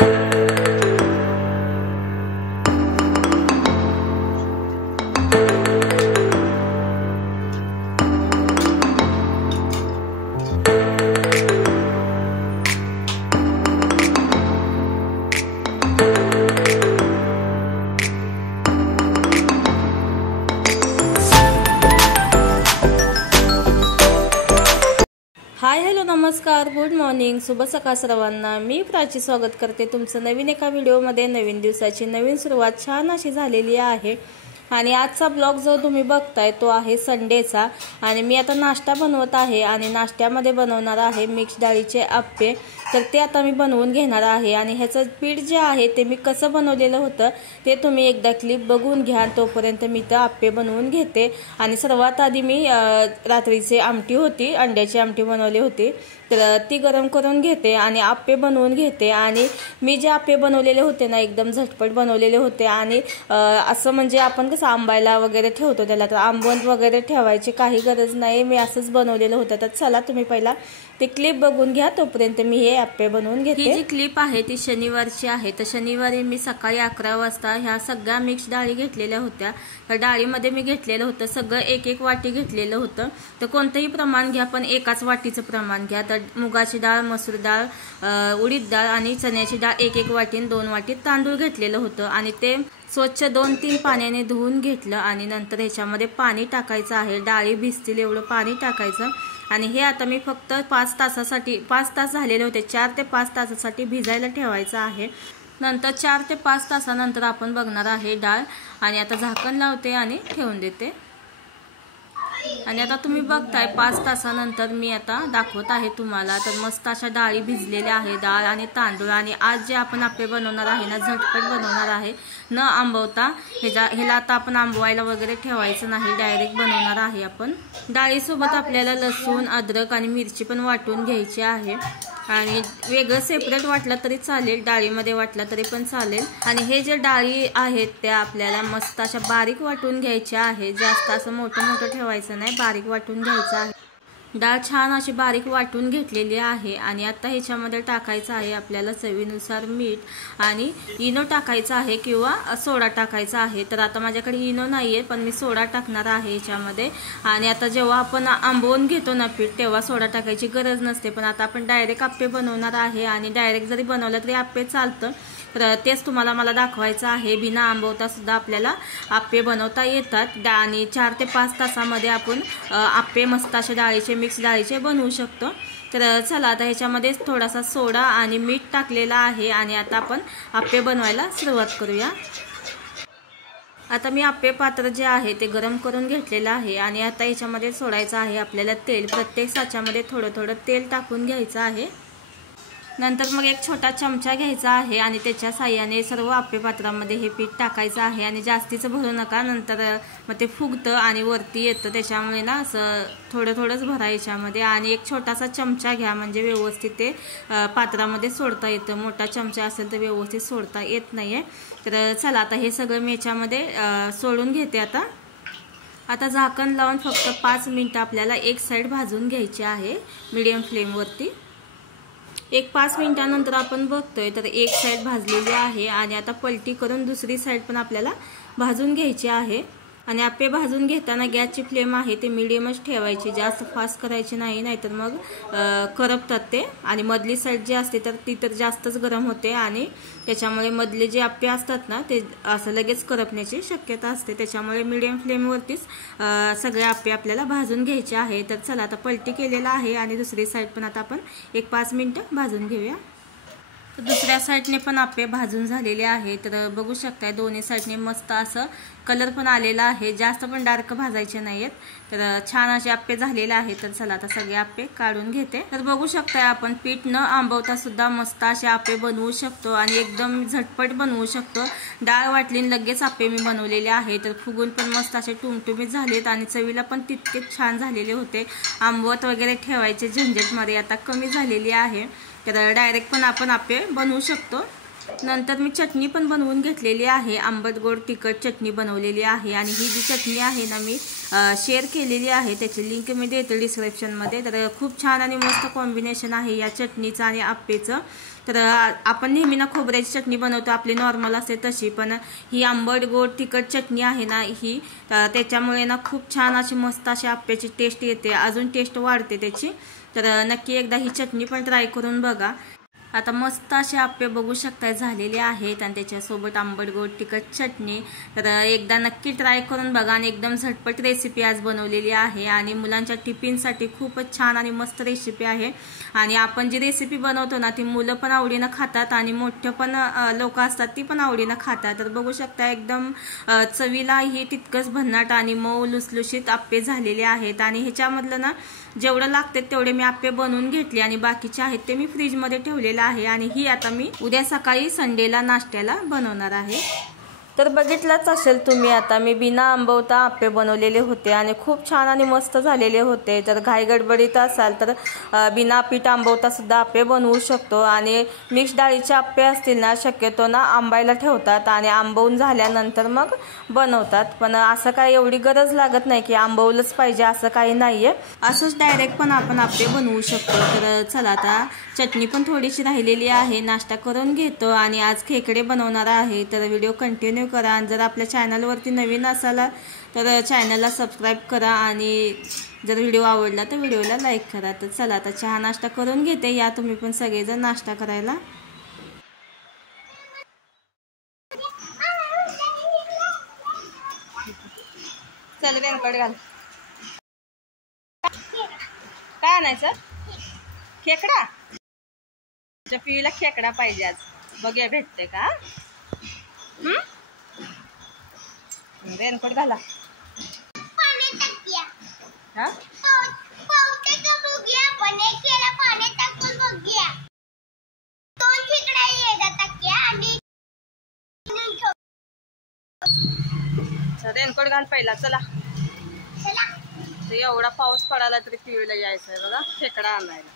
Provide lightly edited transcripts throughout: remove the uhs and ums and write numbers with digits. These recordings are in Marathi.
हाय हॅलो नमस्कार गुड मॉर्निंग शुभ सकाळ सर्वांना। मी प्राची स्वागत करते तुमचं नवीन एका व्हिडिओमध्ये। नवीन दिवसाची नवीन सुरुवात छान अशी झालेली आहे आणि आजचा ब्लॉग जो तुम्ही बघताय तो आहे संडेचा। आणि मी आता नाश्ता बनवत आहे आणि नाश्त्यामध्ये बनवणार आहे मिक्स डाळीचे आप्पे। तर ते आता मी बनवून घेणार आहे आणि ह्याचं पीठ जे आहे ते मी कसं बनवलेलं होतं ते तुम्ही एकदा क्लिप बघून घ्या। तोपर्यंत मी ते आप्पे बनवून घेते। आणि सर्वात आधी मी रात्रीची आमटी होती, अंड्याची आमटी बनवली होती, तर ती गरम करून घेते आणि आप्पे बनवून घेते। आणि मी जे आप्पे बनवलेले होते ना एकदम झटपट बनवलेले होते आणि असं म्हणजे आपण कसं आंबायला वगैरे ठेवतो त्याला, तर आंबवण वगैरे ठेवायची काही गरज नाही, मी असंच बनवलेलं होतं। तर चला तुम्ही पहिला ते क्लिप बघून घ्या, तोपर्यंत मी हे आप्पे बनवून घेते। ही जी क्लिप आहे ती शनिवारची आहे। तर शनिवारी मी सकाळी 11 वाजता ह्या सगळ्या मिक्स डाळी घेतलेल्या होत्या। तर डाळीमध्ये मी घेतलेलं होतं सगळं एक एक वाटी घेतलेलं होतं। तर कोणतंही प्रमाण घ्या पण एकाच वाटीचं प्रमाण घ्या। तर मुगाची डाळ, मसूर डाळ, उडीद डाळ आणि चण्याची डाळ एक एक वाटी, 2 वाटी तांदूळ घेतलेलं होतं आणि ते स्वच्छ 2-3 पाण्याने धुवून घेतलं। आणि नंतर ह्याच्यामध्ये पाणी टाकायचं आहे, डाळी भिजतील एवढं पाणी टाकायचं। आणि हे आता मी फक्त 5 तासासाठी 5 तास झालेले होते, 4 ते 5 तासासाठी भिजायला ठेवायचं आहे। नंतर 4 ते 5 तासानंतर आपण बघणार आहे डाळ। आणि आता झाकण लावते आणि ठेवून देते। आणि आता तुम्ही बघताय 5 तासानंतर मी आता दाखवत आहे तुम्हाला। तर मस्त अशा डाळी भिजलेल्या आहे, डाळ आणि तांदूळ। आणि आज जे आपण आप्पे बनवणार आहे ना झटपट बनवणार आहे, न आंबवता। ह्याला आता आपण आंबवायला वगैरे ठेवायचं नाही, डायरेक्ट बनवणार आहे आपण। डाळीसोबत आपल्याला लसूण, अद्रक आणि मिरची पण वाटून घ्यायची आहे। आणि वेगळं सेपरेट वाटलं तरी चालेल, डाळीमध्ये वाटलं तरी पण चालेल। आणि हे जे डाळी आहेत त्या आपल्याला मस्त अशा बारीक वाटून घ्यायच्या आहे, जास्त असं मोठं मोठं ठेवायचं नाही, बारीक वाटून घ्यायचं आहे। डाळ छान अशी बारीक वाटून घेतलेली आहे। आणि आता ह्याच्यामध्ये टाकायचं आहे आपल्याला चवीनुसार मीठ आणि इनो टाकायचा आहे किंवा सोडा टाकायचा आहे। तर आता माझ्याकडे इनो नाहीये पण मी सोडा टाकणार आहे ह्याच्यामध्ये। आणि आता जेव्हा आपण आंबवून घेतो ना पीठ तेव्हा सोडा टाकायची गरज नसते, पण आता आपण डायरेक्ट आप्पे बनवणार आहे आणि डायरेक्ट जरी बनवलं तरी आप्पे चालतं। तर तेच तुम्हाला मला दाखवायचं आहे, बिना आंबवता सुद्धा आपल्याला आप्पे बनवता येतात। आणि 4 ते 5 तासामध्ये आपण आप्पे मस्त असे डाळीचे मिक्स डाळीचे बनवू शकतो। तर चला आता ह्याच्यामध्ये थोडासा सोडा आणि मीठ टाकलेला आहे आणि आता आपण आप्पे बनवायला सुरुवात करूया। आता मी आप्पे पात्र जे आहे ते गरम करून घेतलेलं आहे आणि आता ह्याच्यामध्ये सोडायचं आहे आपल्याला तेल। प्रत्येक साच्यामध्ये थोडं थोडं तेल टाकून घ्यायचं आहे। नंतर मग एक छोटा चमचा घ्यायचा आहे आणि त्याच्या साह्याने सर्व आप्पे पात्रामध्ये हे पीठ टाकायचं आहे। आणि जास्तीचं भरू नका, नंतर मग ते फुगतं आणि वरती येतं, त्याच्यामुळे ना असं थोडं थोडंच भरा ह्याच्यामध्ये। आणि एक छोटासा चमचा घ्या म्हणजे व्यवस्थित ते पात्रामध्ये सोडता येतं, मोठा चमचा असेल तर व्यवस्थित सोडता येत नाहीये। तर चला आता हे सगळं मी ह्याच्यामध्ये सोडून घेते। आता झाकण लावून फक्त 5 मिनिटं आपल्याला एक साईड भाजून घ्यायची आहे मीडियम फ्लेमवरती। एक 5 मिनिटानंतर आपण बघतोय तर एक साईड भाजलेली आहे आणि आता पलटी करून दुसरी साईड पण आपल्याला भाजून घ्यायची आहे। आणि आप्पे भाजून घेताना गॅसची फ्लेम आहे ते मीडियमच ठेवायची, जास्त फास्ट करायची नाही, नाहीतर मग करपतात ते। आणि मधली साईड जी असते तर ती तर जास्तच गरम होते आणि त्याच्यामुळे मधले जे आप्पे असतात ना ते असं लगेच करपण्याची शक्यता असते। त्याच्यामुळे मीडियम फ्लेमवरतीच सगळे आप्पे आपल्याला भाजून घ्यायचे आहे। तर चला आता पलटी केलेला आहे आणि दुसरी साईड पण आता आपण एक 5 मिनिटं भाजून घेऊया। दुसऱ्या साईडने पण आप्पे भाजून झालेले आहे। तर बघू शकताय दोन्ही साईडने मस्त असं कलर पण आलेला आहे, जास्त पण डार्क भाजायचे नाहीत। तर छान असे आप्पे झालेले आहेत। तर चला आता सगळे आप्पे काढून घेते। तर बघू शकताय आपण पीठ न आंबवता सुद्धा मस्त असे आप्पे बनवू शकतो आणि एकदम झटपट बनवू शकतो। डाळ वाटलीन लगेच आप्पे मी बनवलेले आहे, तर फुगून पण मस्त असे टुमटुमीत झालेत आणि चवीला पण तितकेच छान झालेले होते। आंबवत वगैरे ठेवायचे झंझट मध्ये आता कमी झालेली आहे। तर डायरेक्ट पण आपण आप्पे बनवू शकतो। नंतर मी चटणी पण बनवून घेतलेली आहे, आंबट गोड तिखट चटणी बनवलेली आहे आणि ही जी चटणी आहे ना मी शेअर केलेली आहे, त्याची लिंक मी देते डिस्क्रिप्शनमध्ये। तर खूप छान आणि मस्त कॉम्बिनेशन आहे या चटणीचं आणि आप्पेचं। तर आपण नेहमी ना खोबऱ्याची चटणी बनवतो, आपली नॉर्मल असते तशी, पण ही आंबट गोड तिखट चटणी आहे ना ही त्याच्यामुळे ना खूप छान अशी मस्त अशी आप्याची टेस्ट येते, अजून टेस्ट वाढते त्याची। तर नक्की एकदा ही चटणी पण ट्राय करून बघा। आता मस्त असे आप्पे बघू शकता झालेले आहेत आणि त्याच्यासोबत आंबट गोड तिखट चटणी। तर एकदा नक्की ट्राय करून बघा आणि एकदम झटपट रेसिपी आज बनवलेली आहे आणि मुलांच्या टिफिनसाठी खूपच छान आणि मस्त रेसिपी आहे। आणि आपण जी रेसिपी बनवतो ना ती मुलं पण आवडीनं खातात आणि मोठे पण लोक असतात ती पण आवडीनं खातात। तर बघू शकता एकदम चवीला ही तितकंच भन्नाट आणि मऊ लुसलुशीत आप्पे झालेले आहेत आणि ह्याच्यामधलं ना जेवढं लागते तेवढे मी आप्पे बनवून घेतले आणि बाकीचे आहेत ते मी फ्रीजमध्ये ठेवलेले आहे आणि ही आता मी उद्या सकाळी संडेला नाश्त्याला बनवणार आहे। तर बघितलंच असेल तुम्ही, आता मी बिना आंबवता आप्पे बनवलेले होते आणि खूप छान आणि मस्त झालेले होते। जर घाई गडबडीत असाल तर बिना पीठ आंबवता सुद्धा आप्पे बनवू शकतो आणि मिक्स डाळीचे आप्पे असतील ना शक्यतो ना आंबायला ठेवतात आणि आंबवून झाल्यानंतर मग बनवतात, पण असं काही एवढी गरज लागत नाही की आंबवलंच पाहिजे असं काही नाहीये, असंच डायरेक्ट पण आपण आप्पे बनवू शकतो। तर चला आता चटणी पण थोडीशी राहिलेली आहे, नाश्ता करून घेतो आणि आज खेकडे बनवणार आहे। तर व्हिडिओ कंटिन्यू करा आणि जर आपल्या चॅनलवरती नवीन असाल तर चॅनलला सबस्क्राईब करा आणि जर व्हिडिओ आवडला तर व्हिडिओला लाईक करा। तर चला आता चहा नाश्ता करून घेते, या तुम्ही पण सगळेजण नाश्ता करायला। चल रेनकोट घाल। काय आणायचं? खेकडा? तुझ्या पिढीला खेकडा पाहिजे आज, बघूया भेटते का। रेनकोट घाला। हा रेनकोट घाल पहिला, चला। एवढा पाऊस पडाला तरी पिवळीला यायचं आहे बघा खेकडा आणायला।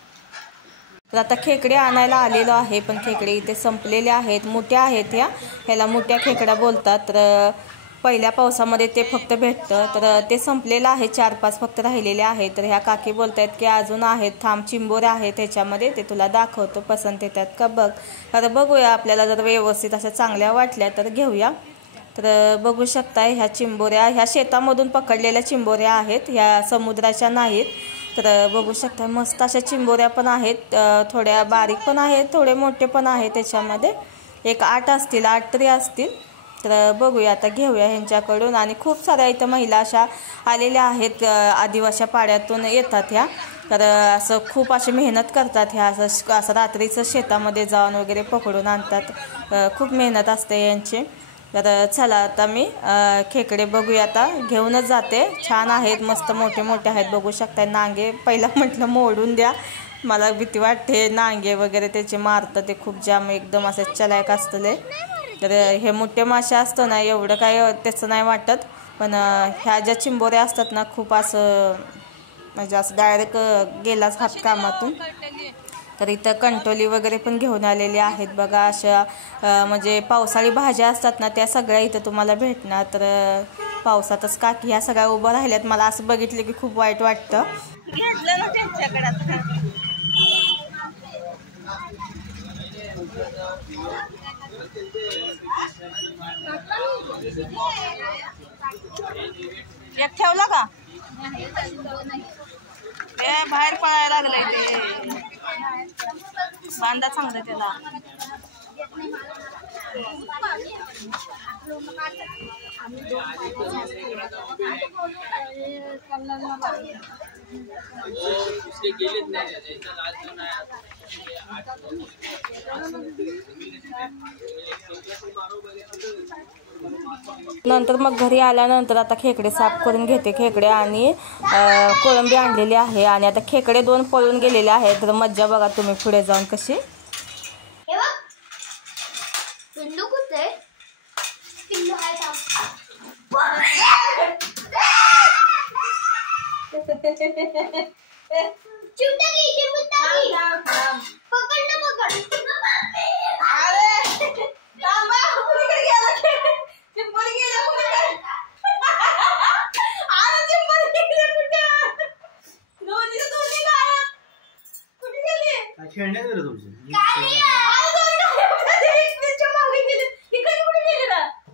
तर आता खेकडे आणायला आलेलो आहे, पण खेकडे इथे संपलेले आहेत, मोठ्या आहेत ह्याला मोठ्या खेकडा बोलतात। तर पहिल्या पावसामध्ये ते फक्त भेटतं, तर ते संपलेलं आहे, 4-5 फक्त राहिलेले आहेत। तर ह्या काकी बोलतायत की अजून आहेत, थांब चिंबोरे आहेत त्याच्यामध्ये, ते तुला दाखवतो, पसंत येतात का बघ। तर बघूया, आपल्याला जर व्यवस्थित अशा चांगल्या वाटल्या तर घेऊया। तर बघू शकताय ह्या चिंबोऱ्या ह्या शेतामधून पकडलेल्या चिंबोऱ्या आहेत, ह्या समुद्राच्या नाहीत। तर बघू शकता मस्त अशा चिंबोऱ्या पण आहेत, थोड्या बारीक पण आहेत, थोडे मोठे पण आहेत, त्याच्यामध्ये एक 8 असतील, 8 तरी असतील। तर बघूया आता घेऊया ह्यांच्याकडून। आणि खूप साऱ्या इथं महिला अशा आलेल्या आहेत, आदिवासी पाड्यातून येतात ह्या। तर असं खूप अशी मेहनत करतात ह्या, असं रात्रीचं शेतामध्ये जाऊन वगैरे पकडून आणतात, खूप मेहनत असते यांची। तर चला आता मी खेकडे बघूया, आता घेऊनच जाते, छान आहेत, मस्त मोठे मोठे आहेत, बघू शकता। नांगे पहिला म्हटलं मोडून द्या, मला भीती वाटते, नांगे वगैरे त्याचे मारतं ते खूप जाम एकदम असं चलायक असतले। तर हे मोठे मासे असतं ना एवढं काय त्याचं नाही वाटत, पण ह्या ज्या चिंबोऱ्या असतात ना खूप असं म्हणजे असं डायरेक्ट गेलाच हात कामातून। तर इथं कंटोली वगैरे पण घेऊन आलेले आहेत बघा, अशा म्हणजे पावसाळी भाज्या असतात ना त्या सगळ्या इथं तुम्हाला भेटणार। तर पावसातच काकी ह्या सगळ्या उभं राहिल्यात, मला असं बघितलं की खूप वाईट वाटतं। घेतलं ना त्यांच्याकडे, एक ठेवला का ते बाहेर पळायला लागलाय, ते बांधा चांगलं त्याला। नंतर मग घरी आल्यानंतर आता खेकडे साफ करून घेते, खेकडे आणि कोळंबी आणलेली आहे आणि आता खेकडे 2 पळून गेलेले आहेत। तर मज्जा बघा तुम्ही पुढे जाऊन कशी।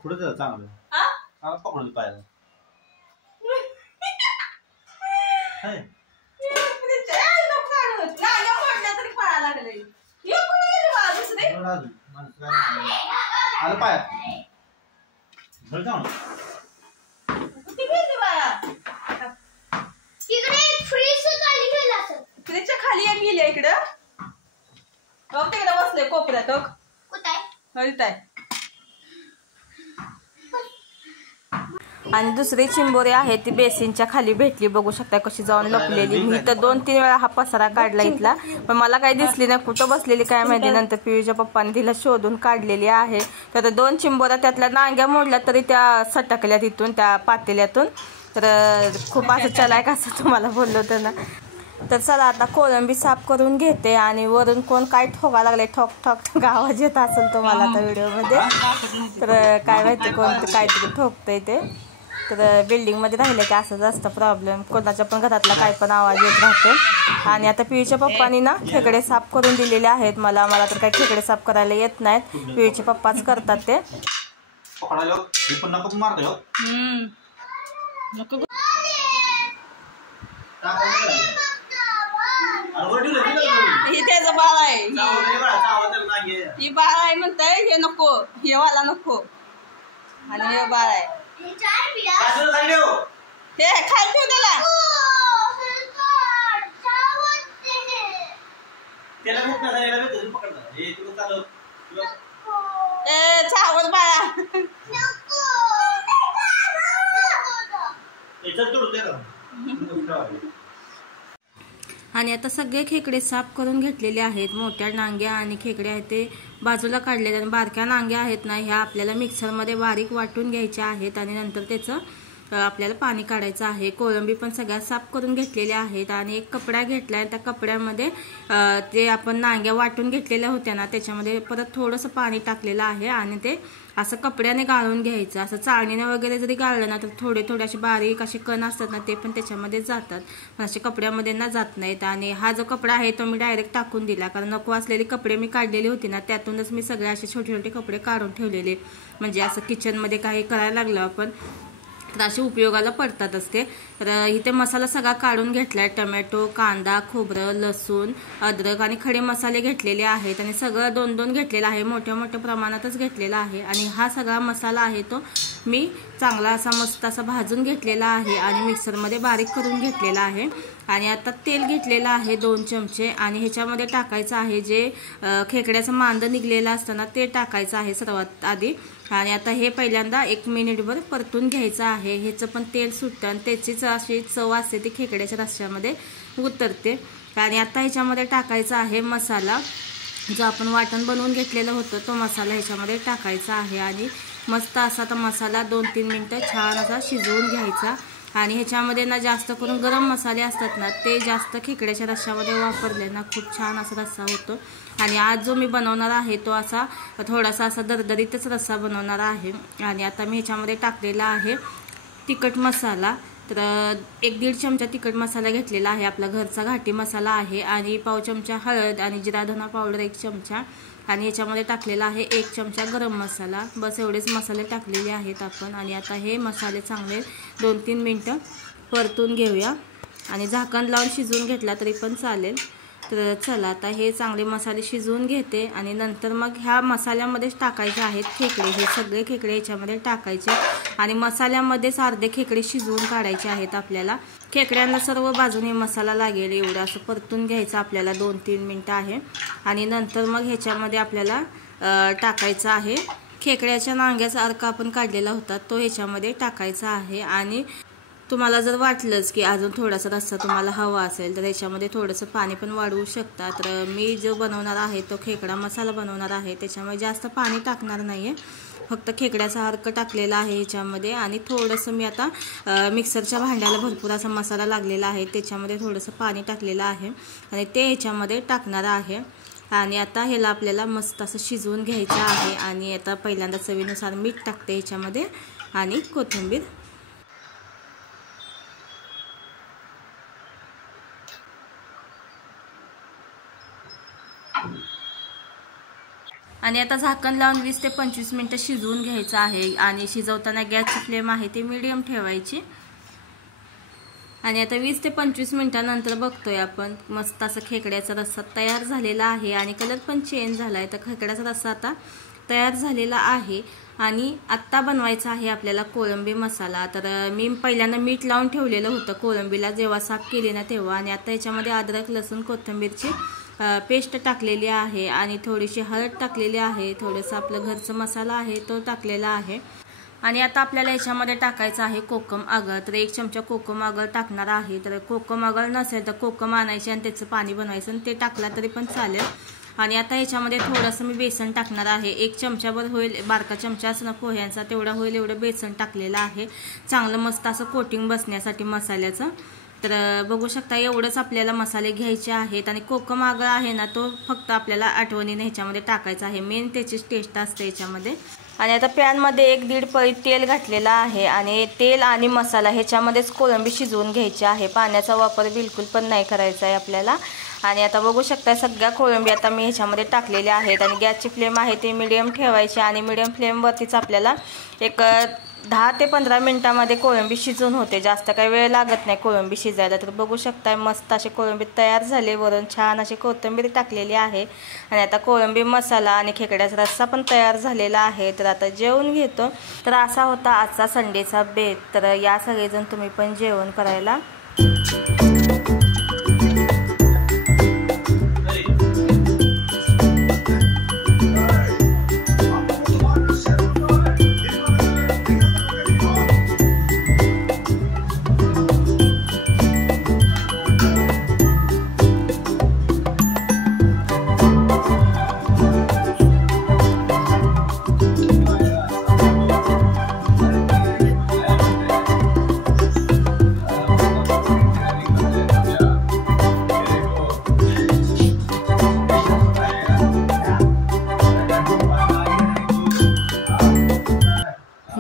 पुढे जा चांगलं. हा चांगलं पकडून पाहिलं. हाय आलं पाय धर जाऊ ना. फ्रीजच्या खाली एक गेली इकडं तिकडे बसले कोपऱ्यात आणि दुसरी चिंबोरी आहे ती बेसिनच्या खाली भेटली. बघू शकता कशी जाऊन लपलेली. मी तर 2-3 वेळा हा पसारा काढला इथला, पण मला काही दिसली नाही. कुठं बसलेली काय माहिती. नंतर पियूच्या पप्पाने तिला शोधून काढलेली आहे. तर 2 चिंबोऱ्या त्यातल्या नांग्या मोडल्या तरी त्या सटकल्या तिथून त्या पातेल्यातून. तर खूप असं चलायक असं तुम्हाला बोललो होतं ना. तर चला आता कोळंबी साफ करून घेते. आणि वरून कोण काय ठोका लागले ठोक ठोक आवाज येत असेल तुम्हाला आता व्हिडिओमध्ये. तर काय माहिती कोण काहीतरी ठोकतंय ते. तर बिल्डिंगमध्ये राहिलं की असंच असतं प्रॉब्लेम. कोणाच्या पण घरातला काय पण आवाज येत राहतो. आणि आता पियूच्या पप्पानी ना खेकडे साफ करून दिलेले आहेत मला. तर काही खेकडे साफ करायला येत नाहीत. पियूचे पप्पाच करतात ते. हे त्याचं बाळ आहे. ही बाळ आहे म्हणताय. हे नको, हे वाला नको. आणि हे बाळ आहे. हे खाली ठेव त्याला. चावल बाळा. आणि आता सगळे खेकडे साफ करून घेतलेले आहेत. मोठ्या नांग्या आणि खेकडे आहेत ते बाजूला काढलेले. आणि बारक्या नांग्या आहेत ना, ह्या आपल्याला मिक्सरमध्ये बारीक वाटून घ्यायच्या आहेत. आणि नंतर त्याचं आपल्याला पाणी काढायचं आहे. कोळंबी पण सगळ्या साफ करून घेतलेल्या आहेत. आणि एक कपडा घेतलाय. त्या कपड्यामध्ये ते आपण नांग्या वाटून घेतलेल्या होत्या ना, त्याच्यामध्ये परत थोडंसं पाणी टाकलेलं आहे. आणि ते असं कपड्याने गाळून घ्यायचं. असं चाळणीने वगैरे जरी गाळलं ना तर थोडे असे बारीक असे कण असतात ना, ते पण त्याच्यामध्ये जातात. पण असे कपड्यामध्ये ना जात नाहीत. आणि हा जो कपडा आहे तो मी डायरेक्ट टाकून दिला, कारण नको असलेले कपडे मी काढलेले होते ना, त्यातूनच मी सगळे असे छोटे छोटे कपडे काढून ठेवलेले. म्हणजे असं किचनमध्ये काही करायला लागलं आपण तर असे उपयोगाला पडतातच ते. तर इथे मसाला सगळा काढून घेतलाय. टमॅटो, कांदा, खोबरं, लसूण, अद्रक आणि खडे मसाले घेतलेले आहेत. आणि सगळं 2-2 घेतलेलं आहे. मोठ्या मोठ्या प्रमाणातच घेतलेला आहे. आणि हा सगळा मसाला आहे तो मी चांगला असा मस्त असा भाजून घेतलेला आहे. आणि मिक्सरमध्ये बारीक करून घेतलेला आहे. आणि आता तेल घेतलेलं आहे 2 चमचे. आणि ह्याच्यामध्ये टाकायचं आहे जे खेकड्याचं मांद निघलेलं असतं ना, ते टाकायचं आहे सर्वात आधी. आणि आता हे पहिल्यांदा 1 मिनिटभर परतून घ्यायचं आहे. ह्याचं पण तेल सुटतं आणि त्याचीच अशी चव असते ती खेकड्याच्या रस्स्यामध्ये उतरते. आणि आता ह्याच्यामध्ये टाकायचा आहे मसाला. जो आपण वाटण बनवून घेतलेलं होतं तो मसाला ह्याच्यामध्ये टाकायचा आहे. आणि मस्त असा तो मसाला 2-3 मिनटं छान असा शिजवून घ्यायचा. आणि ह्याच्यामध्ये ना जास्त करून गरम मसाले असतात ना, ते जास्त खेकड्याच्या रस्स्यामध्ये वापरले ना खूप छान असा रस्सा होतो. आणि आज जो मी बनवणार आहे तो असा थोडासा असा दरदरीतच रस्सा बनवणार आहे. आणि आता मी ह्याच्यामध्ये टाकलेला आहे तिखट मसाला. तर 1-1.5 चमचा तिखट मसाला घेतलेला आहे. आपला घरचा घाटी मसाला आहे. आणि पाव चमचा हळद आणि जिरा धना पावडर 1 चमचा. आणि याच्यामध्ये टाकलेला आहे 1 चमचा गरम मसाला. बस एवढेच मसाले टाकलेले आहेत आपण. आणि आता हे मसाले चांगले 2-3 मिनटं परतून घेऊया. आणि झाकण लावून शिजवून घेतला तरी पण चालेल. तर चला आता हे चांगले मसाले शिजवून घेते. आणि नंतर मग ह्या मसाल्यामध्येच टाकायचे आहेत खेकडे. हे सगळे खेकडे ह्याच्यामध्ये टाकायचे. आणि मसाल्यामध्येच अर्धे खेकडे शिजवून काढायचे आहेत आपल्याला. खेकड्यांना सर्व बाजूने मसाला लागेल एवढं असं परतून घ्यायचं आपल्याला 2-3 मिनटं आहे. आणि नंतर मग ह्याच्यामध्ये आपल्याला टाकायचं आहे खेकड्याच्या नांग्याचा अर्क आपण काढलेला होता तो ह्याच्यामध्ये टाकायचा आहे. आणि तुम्हाला जर वाटलंच की अजून थोडासा रस्सा तुम्हाला हवा असेल तर याच्यामध्ये थोडंसं पाणी पण वाढवू शकता. तर मी जो बनवणार आहे तो खेकडा मसाला बनवणार आहे, त्याच्यामुळे जास्त पाणी टाकणार नाही आहे. फक्त खेकड्याचा अर्क टाकलेला आहे ह्याच्यामध्ये. आणि थोडंसं मी आता मिक्सरच्या भांड्याला भरपूर असा मसाला लागलेला आहे त्याच्यामध्ये थोडंसं पाणी टाकलेलं आहे आणि ते ह्याच्यामध्ये टाकणार आहे. आणि आता ह्याला आपल्याला मस्त असं शिजवून घ्यायचं आहे. आणि आता पहिल्यांदा चवीनुसार मीठ टाकते ह्याच्यामध्ये आणि कोथिंबीर. आणि आता झाकण लावून 20 ते 25 मिनिटं शिजवून घ्यायचं आहे आणि शिजवताना गॅसची फ्लेम आहे ती मीडियम ठेवायची. आणि आता 20 ते 25 मिनिटांनंतर बघतोय आपण मस्त असं खेकड्याचा रस्सा तयार झालेला आहे आणि कलर पण चेंज झालाय. तर खेकड्याचा रस्सा आता तयार झालेला आहे आणि आत्ता बनवायचा आहे आपल्याला कोळंबी मसाला. तर मी पहिल्यांदा मीठ लावून ठेवलेलं होतं कोळंबीला जेव्हा साफ केली ना तेव्हा. आणि आता याच्यामध्ये अद्रक लसूण कोथिंबीरची पेस्ट टाकलेली आहे आणि थोडीशी हळद टाकलेली आहे. थोडंसं आपलं घरचं मसाला आहे तो टाकलेला आहे. आणि आता आपल्याला याच्यामध्ये टाकायचं आहे कोकम आगळ. तर 1 चमचा कोकम आगळ टाकणार आहे. तर कोकम आगळ नसेल तर कोकम आणायचे आणि त्याचं पाणी बनवायचं आणि ते टाकला तरी पण चालेल. आणि आता ह्याच्यामध्ये थोडंसं मी बेसन टाकणार आहे. 1 चमचाभर होईल, बारका चमचा असं पोह्यांचा तेवढा होईल एवढं बेसन टाकलेलं आहे चांगलं मस्त असं कोटिंग बसण्यासाठी मसाल्याचं. तर बघू शकता एवढंच आपल्याला मसाले घ्यायचे आहेत. आणि कोकम आगळ आहे ना तो फक्त आपल्याला आठवणीने ह्याच्यामध्ये टाकायचा आहे, मेन त्याचीच टेस्ट असते याच्यामध्ये. आणि आता पॅनमध्ये 1-1.5 पळी तेल घातलेलं आहे आणि तेल आणि मसाला ह्याच्यामध्येच कोळंबी शिजवून घ्यायची आहे. पाण्याचा वापर बिलकुल पण नाही करायचा आहे आपल्याला. आणि आता बघू शकता सगळ्या कोळंबी आता मी ह्याच्यामध्ये टाकलेल्या आहेत आणि गॅसची फ्लेम आहे ती मीडियम ठेवायची आणि मीडियम फ्लेमवरतीच आपल्याला एक 10 ते 15 मिनिटांमध्ये कोळंबी शिजून होते. जास्त काही वेळ लागत नाही कोळंबी शिजायला. तर बघू शकता मस्त अशी कोळंबी तयार झाली. वरून छान अशी कोथिंबीर टाकलेली आहे आणि आता कोळंबी मसाला आणि खेकड्याचा रस्सा पण तयार झालेला आहे. तर आता जेवण घेतो. तर असा होता आजचा संडेचा बेत. तर या सगळेजण तुम्ही पण जेवण करायला.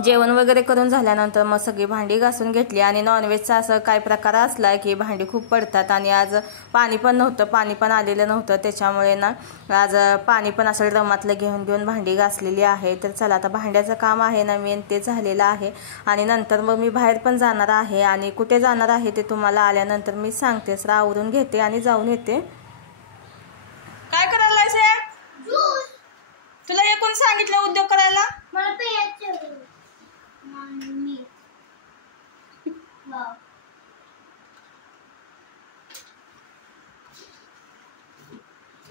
जेवण वगैरे करून झाल्यानंतर मग सगळी भांडी घासून घेतली. आणि नॉनव्हेजचा असं काय प्रकार असला की भांडी खूप पडतात. आणि आज पाणी पण नव्हतं, पाणी पण आलेलं नव्हतं, त्याच्यामुळे ना आज पाणी पण असं ड्रमातलं घेऊन भांडी घासलेली आहे. तर चला आता भांड्याचं काम आहे ना मेन ते झालेलं आहे. आणि नंतर मग मी बाहेर पण जाणार आहे आणि कुठे जाणार आहे ते तुम्हाला आल्यानंतर मी सांगते. सर आवरून घेते आणि जाऊन येते. काय करायला तुला हे कोण सांगितलं उद्योग करायला?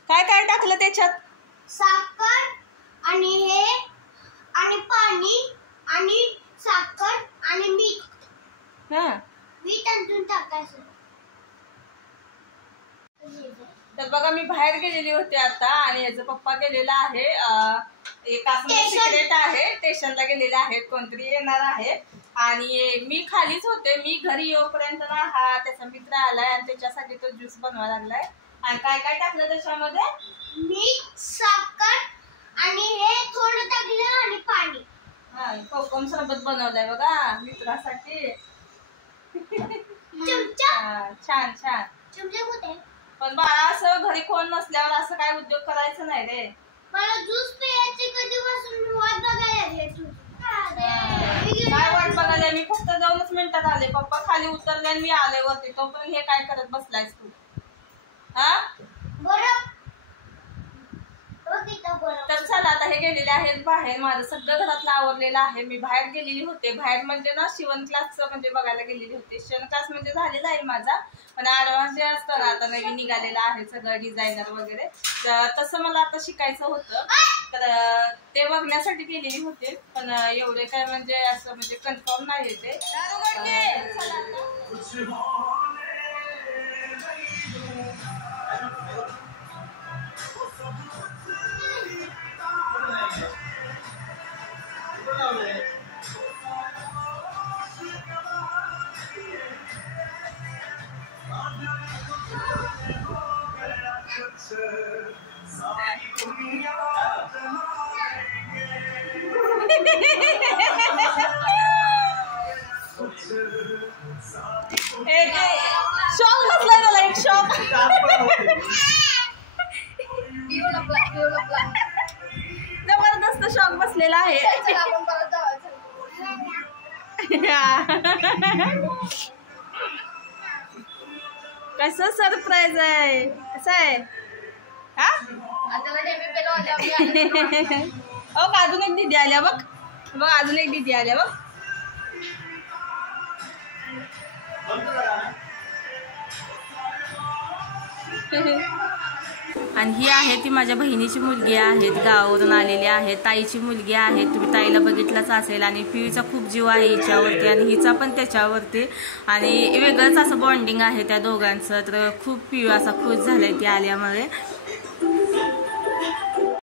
काय काय टाकलं त्याच्यात? साखर आणि हे आणि पाणी आणि साखर आणि मीठ. मीठ आणून टाकायचं. तर बघा मी बाहेर गेलेली होते आता आणि याचा पप्पा गेलेला आहे एक असं सिक्रेट आहे, स्टेशनला गेलेले आहेत, कोणतरी येणार आहे. आणि मी खालीच होते. मी घरी येऊपर्यंत ना हा त्याचा मित्र आलाय आणि त्याच्यासाठी तो ज्यूस बनवायला लागलाय. आणि काय काय टाकलं त्याच्यामध्ये? मीठ, साखर आणि हे थोडं टाकलं आणि पाणी. कोकम सरबत बनवलाय बघा मित्रासाठी. छान छान. चमचे कुठे? पण बाळा असं घरी कोण नसल्यावर असं काय उद्योग करायचं नाही रे. मला ज्यूस प्यायची कधीपासून वाट बघायला लागली. काय वाट बघायला? मी फक्त 2च मिनिटात आले. पप्पा खाली उतरले आणि मी आले वरती. तोपर्यंत हे काय करत बसलायस तू? तर चला आता हे गेलेले आहेत बाहेर. माझं सगळं घरातलं आवरलेलं आहे. मी बाहेर गेलेली होते. बाहेर म्हणजे ना शिवण क्लासचं म्हणजे बघायला गेलेली होते. शिवण क्लास म्हणजे झालेला आहे माझा, पण ऍडव्हान्स जे असतं ना आता नवीन निघालेलं आहे सगळं डिझायनर वगैरे, तसं मला आता शिकायचं होतं. तर ते बघण्यासाठी गेलेली होते. पण एवढे काय म्हणजे असं म्हणजे कन्फर्म नाही येते. ब्लॉग बसलेला आहे. कसं सरप्राईज आहे, कसं आहे हा? अजून एक दीदी आल्या बघ, अजून एक दीदी आल्या बघ. आणि ही आहे ती माझ्या बहिणीची मुलगी आहेत, गावावरून आलेली आहे, ताईची मुलगी आहे. तुम्ही ताईला बघितलंच असेल. आणि पियूचा खूप जीव आहे हिच्यावरती आणि हिचा पण त्याच्यावरती. आणि वेगळंच असं बॉन्डिंग आहे त्या दोघांचं. तर खूप पियू असा खुश झालाय ती आल्यामुळे.